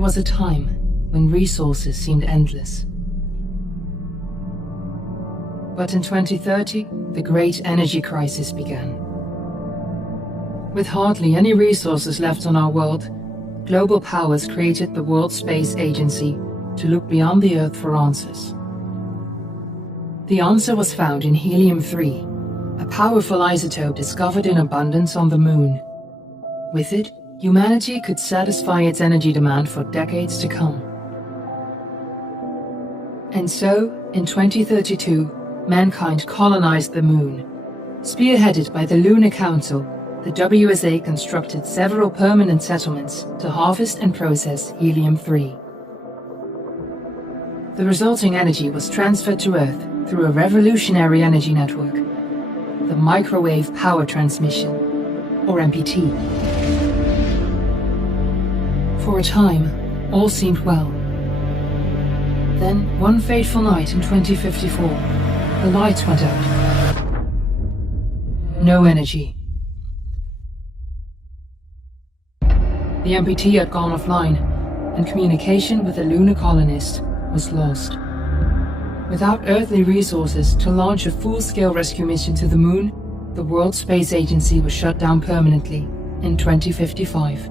There was a time when resources seemed endless. But in 2030, the great energy crisis began. With hardly any resources left on our world, global powers created the World Space Agency to look beyond the Earth for answers. The answer was found in helium-3, a powerful isotope discovered in abundance on the Moon. With it, humanity could satisfy its energy demand for decades to come. And so, in 2032, mankind colonized the Moon. Spearheaded by the Lunar Council, the WSA constructed several permanent settlements to harvest and process helium-3. The resulting energy was transferred to Earth through a revolutionary energy network, the Microwave Power Transmission, or MPT. For a time, all seemed well. Then, one fateful night in 2054, the lights went out. No energy. The MPT had gone offline, and communication with the lunar colonist was lost. Without earthly resources to launch a full-scale rescue mission to the Moon, the World Space Agency was shut down permanently in 2055.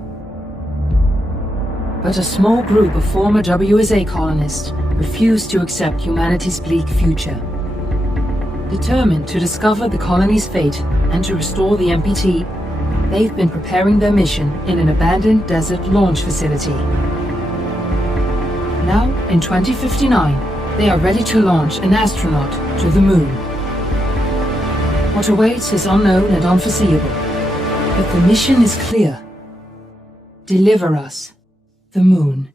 But a small group of former WSA colonists refused to accept humanity's bleak future. Determined to discover the colony's fate and to restore the MPT, they've been preparing their mission in an abandoned desert launch facility. Now, in 2059, they are ready to launch an astronaut to the Moon. What awaits is unknown and unforeseeable, but the mission is clear. Deliver us the Moon.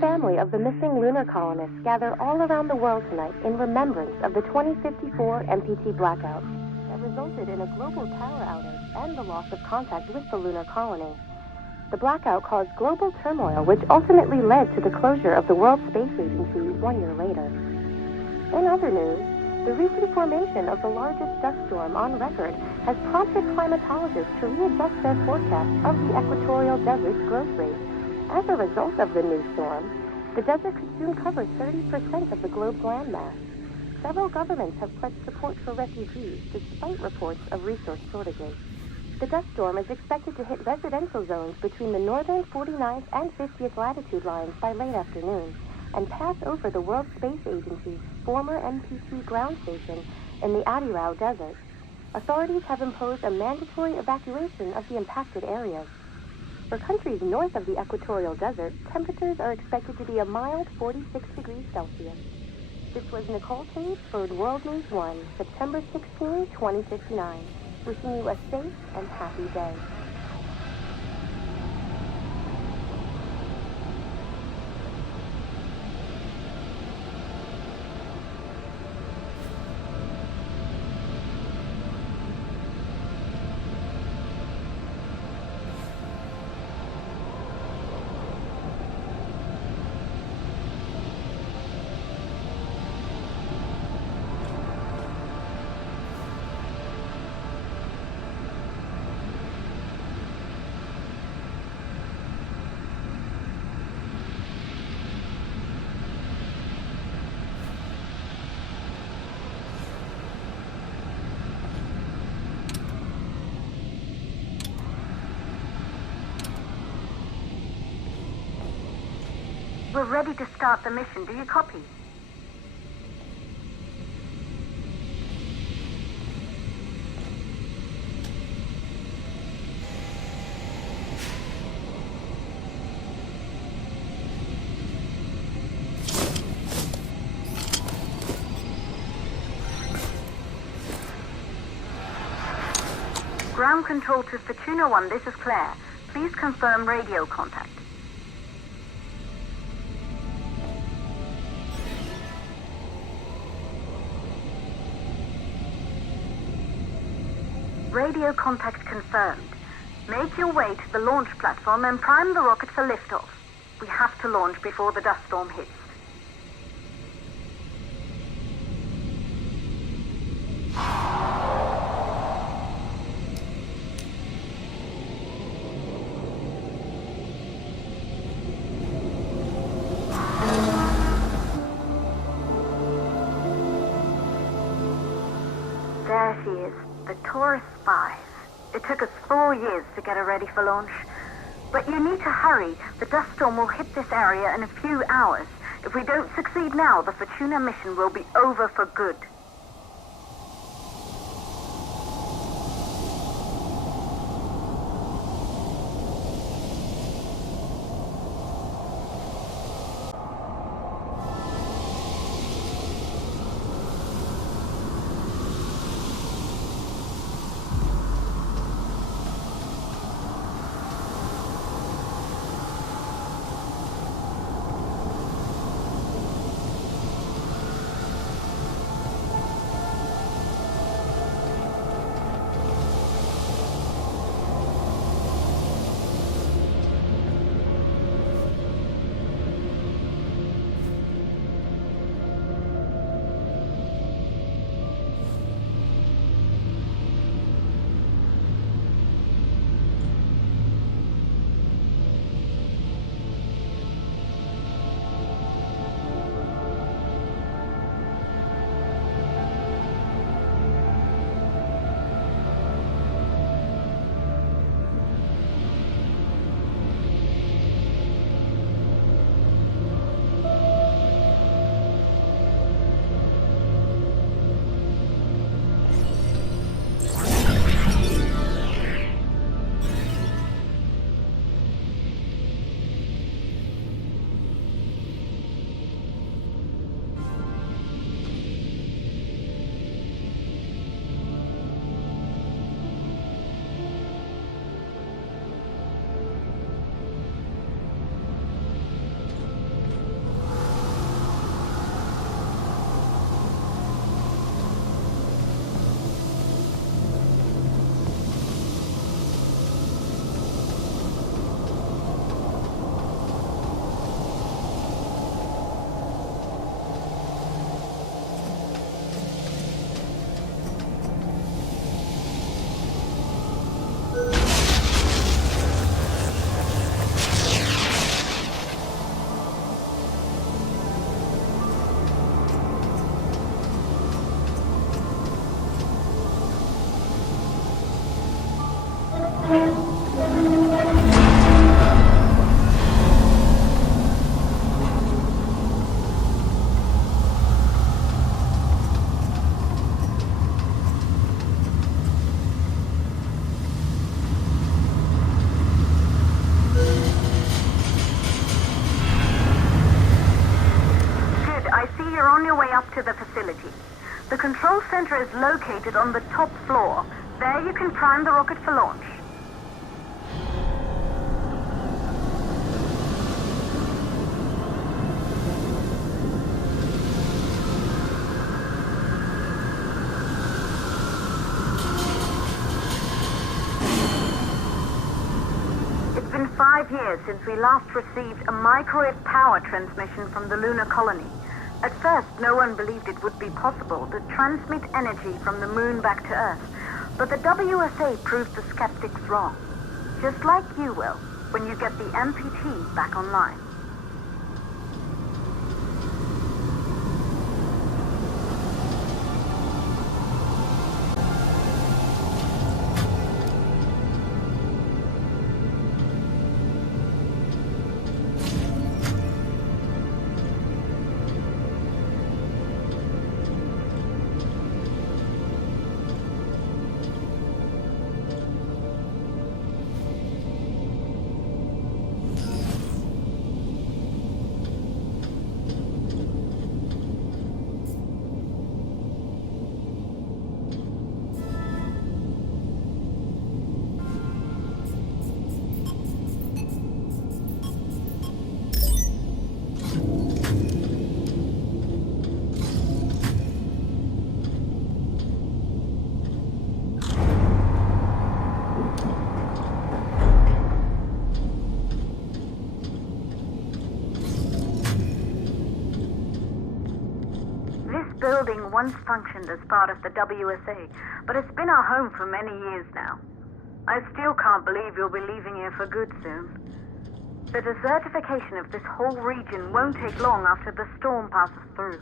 Family of the missing lunar colonists gather all around the world tonight in remembrance of the 2054 MPT blackout that resulted in a global power outage and the loss of contact with the lunar colony. The blackout caused global turmoil, which ultimately led to the closure of the World Space Agency 1 year later. In other news, the recent formation of the largest dust storm on record has prompted climatologists to readjust their forecast of the equatorial desert's growth rate. As a result of the new storm, the desert could soon cover 30% of the globe's landmass. Several governments have pledged support for refugees despite reports of resource shortages. The dust storm is expected to hit residential zones between the northern 49th and 50th latitude lines by late afternoon and pass over the World Space Agency's former MPT ground station in the Adirau Desert. Authorities have imposed a mandatory evacuation of the impacted areas. For countries north of the equatorial desert, temperatures are expected to be a mild 46 degrees Celsius. This was Nicole Tate for World News 1, September 16, 2059. Wishing you a safe and happy day. We're ready to start the mission. Do you copy? Ground control to Fortuna 1, this is Claire. Please confirm radio contact. Radio contact confirmed. Make your way to the launch platform and prime the rocket for liftoff. We have to launch before the dust storm hits. It took us 4 years to get her ready for launch. But you need to hurry. The dust storm will hit this area in a few hours. If we don't succeed now, the Fortuna mission will be over for good. To the facility. The control center is located on the top floor. There you can prime the rocket for launch. It's been 5 years since we last received a microwave power transmission from the lunar colony. At first, no one believed it would be possible to transmit energy from the moon back to Earth, but the WSA proved the skeptics wrong. Just like you will, when you get the MPT back online. Building once functioned as part of the WSA, but it's been our home for many years now. I still can't believe you'll be leaving here for good soon. The desertification of this whole region won't take long after the storm passes through.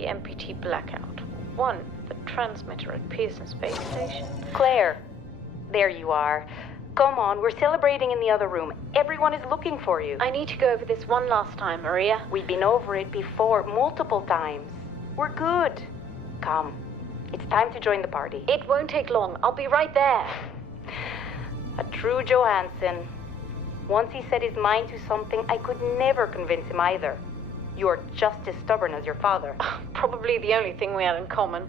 the MPT blackout. 1, the transmitter at Pearson Space Station. Claire, there you are. Come on, we're celebrating in the other room. Everyone is looking for you. I need to go over this one last time, Maria. We've been over it before, multiple times. We're good. Come, it's time to join the party. It won't take long. I'll be right there. A true Johansson. Once he set his mind to something, I could never convince him either. You're just as stubborn as your father. Probably the only thing we had in common.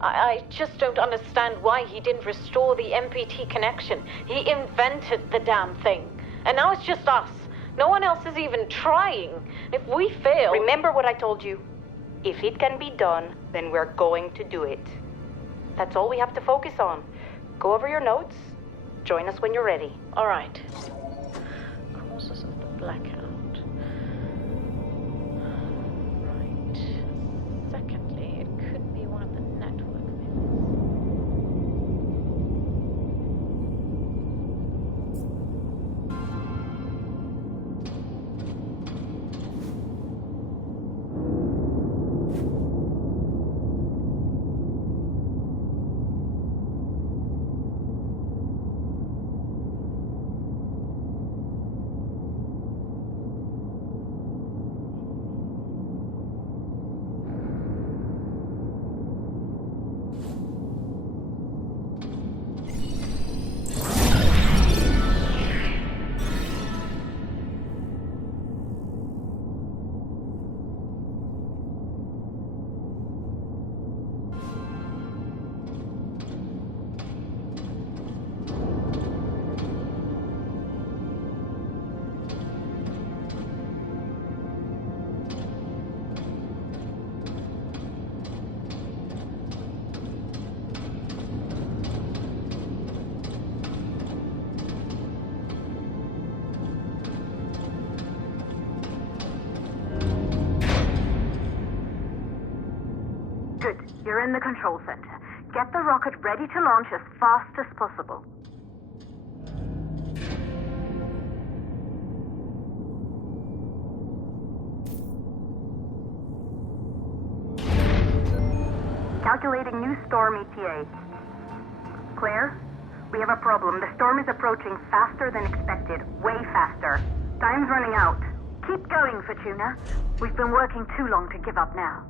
I just don't understand why he didn't restore the MPT connection. He invented the damn thing. And now it's just us. No one else is even trying. If we fail... Remember what I told you. If it can be done, then we're going to do it. That's all we have to focus on. Go over your notes. Join us when you're ready. All right. Causes of the blackout. Right. Secondly, it could be one of the network things. Good. You're in the control center. Get the rocket ready to launch as fast as possible. Calculating new storm ETA. Claire, we have a problem. The storm is approaching faster than expected. Way faster. Time's running out. Keep going, Fortuna. We've been working too long to give up now.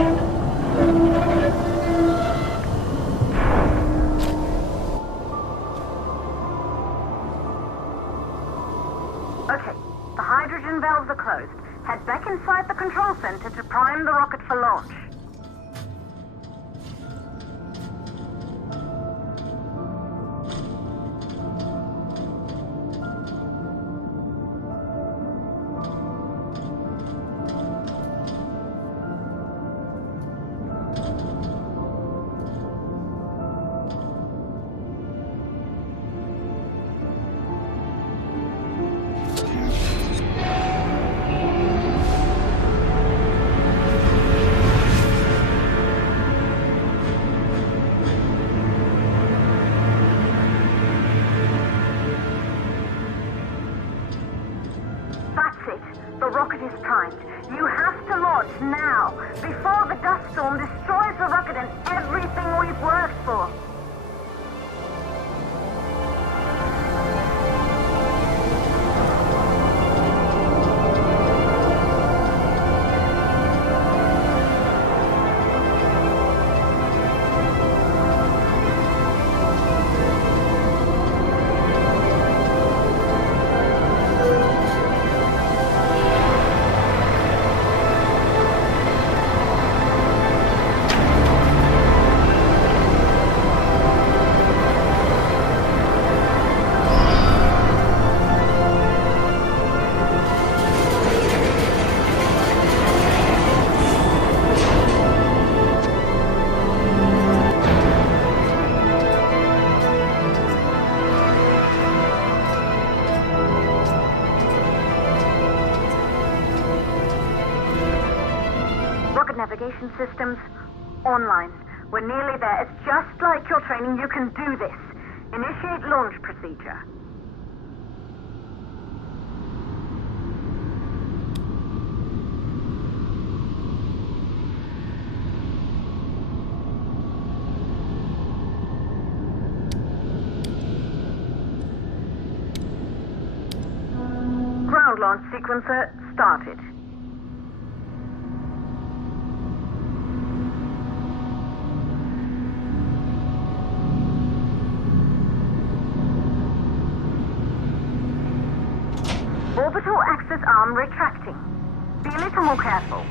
Okay, the hydrogen valves are closed. Head back inside the control center to prime the rocket for launch. The rocket is primed. You have to launch now, before the dust storm destroys the rocket and everything we've worked for. Navigation systems online. We're nearly there. It's just like your training. You can do this. Initiate launch procedure. Ground launch sequencer started. Orbital access arm retracting. Be a little more careful.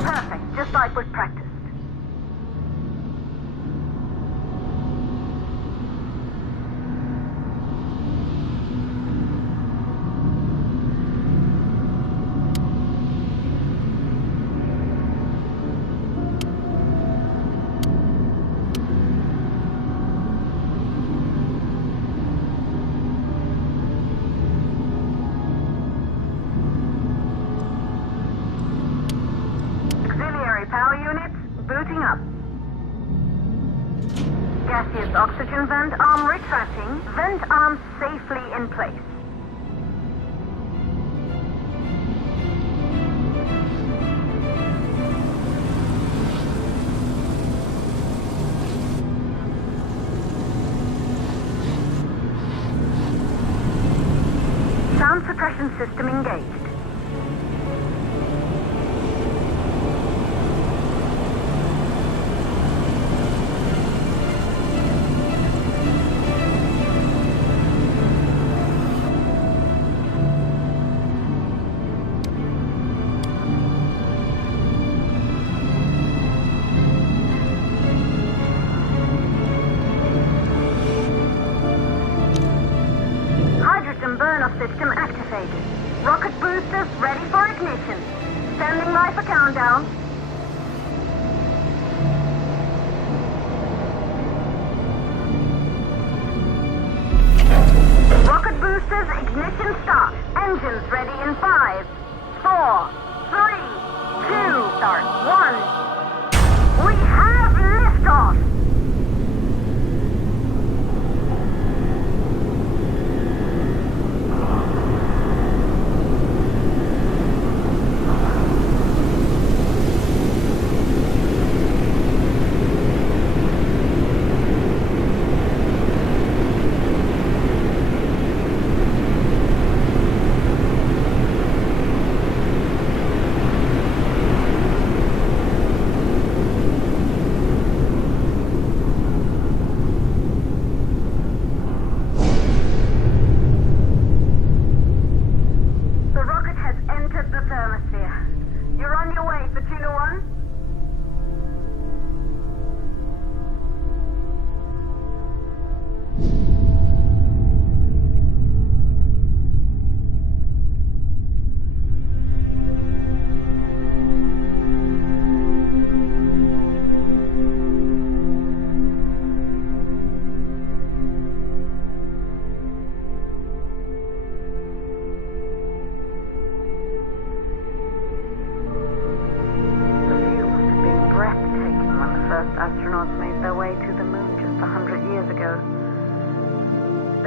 Perfect, just like with practice. Power units booting up. Gaseous oxygen vent arm retracting. Vent arm safely in place. Sound suppression system engaged. System activated. Rocket boosters ready for ignition. Standing by for countdown. Rocket boosters ignition start. Engines ready in 5, 4, 3, 2, start 1. We have liftoff.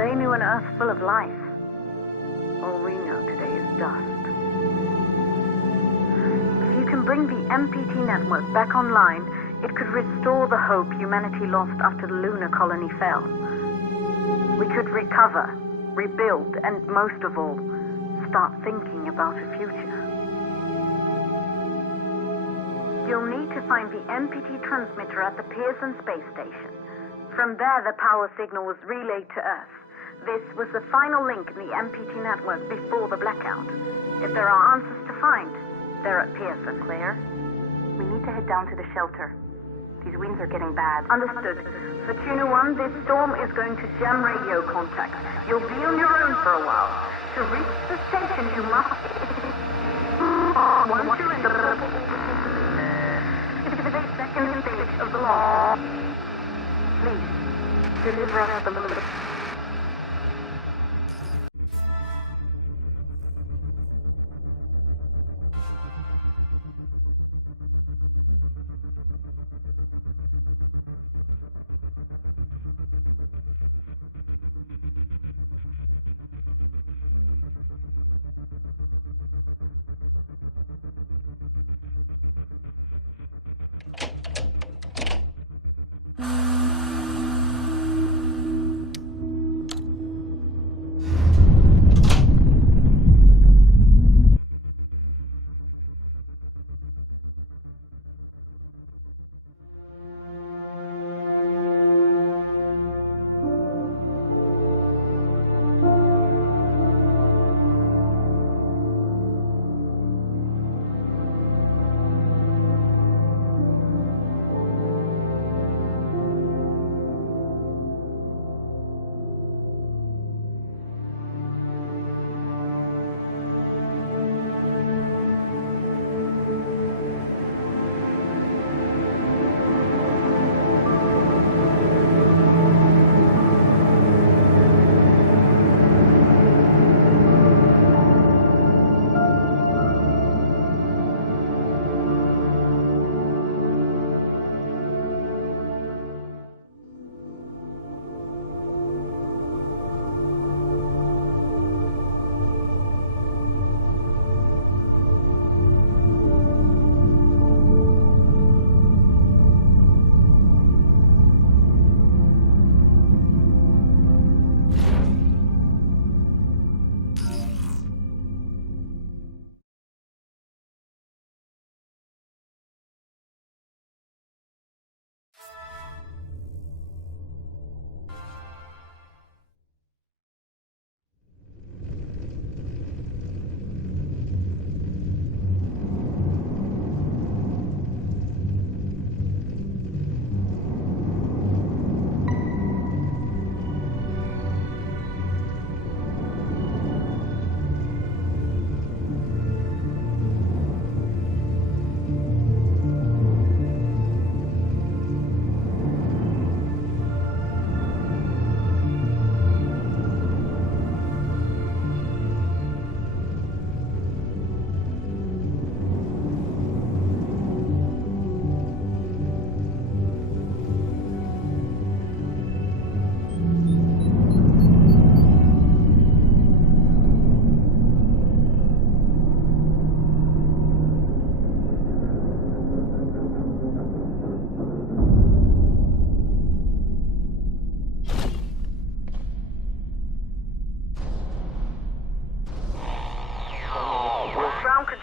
They knew an Earth full of life. All we know today is dust. If you can bring the MPT network back online, it could restore the hope humanity lost after the lunar colony fell. We could recover, rebuild, and most of all, start thinking about a future. You'll need to find the MPT transmitter at the Pearson space station. From there, the power signal was relayed to Earth. This was the final link in the MPT network before the blackout. If there are answers to find, they're at Pearson. Claire, we need to head down to the shelter. These winds are getting bad. Understood. For Tuna 1, this storm is going to jam radio contact. You'll be on your own for a while. To reach the station, you must... Once you're in the... second stage of the law. Please, deliver us the loop.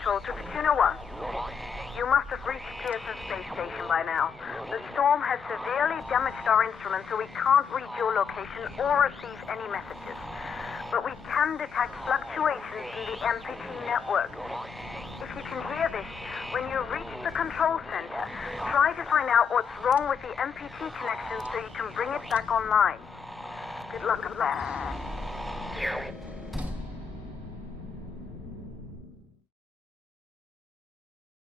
To Tuna 1. You must have reached Pearson Space Station by now. The storm has severely damaged our instruments, so we can't read your location or receive any messages. But we can detect fluctuations in the MPT network. If you can hear this, when you reach the control center, try to find out what's wrong with the MPT connection so you can bring it back online. Good luck at that.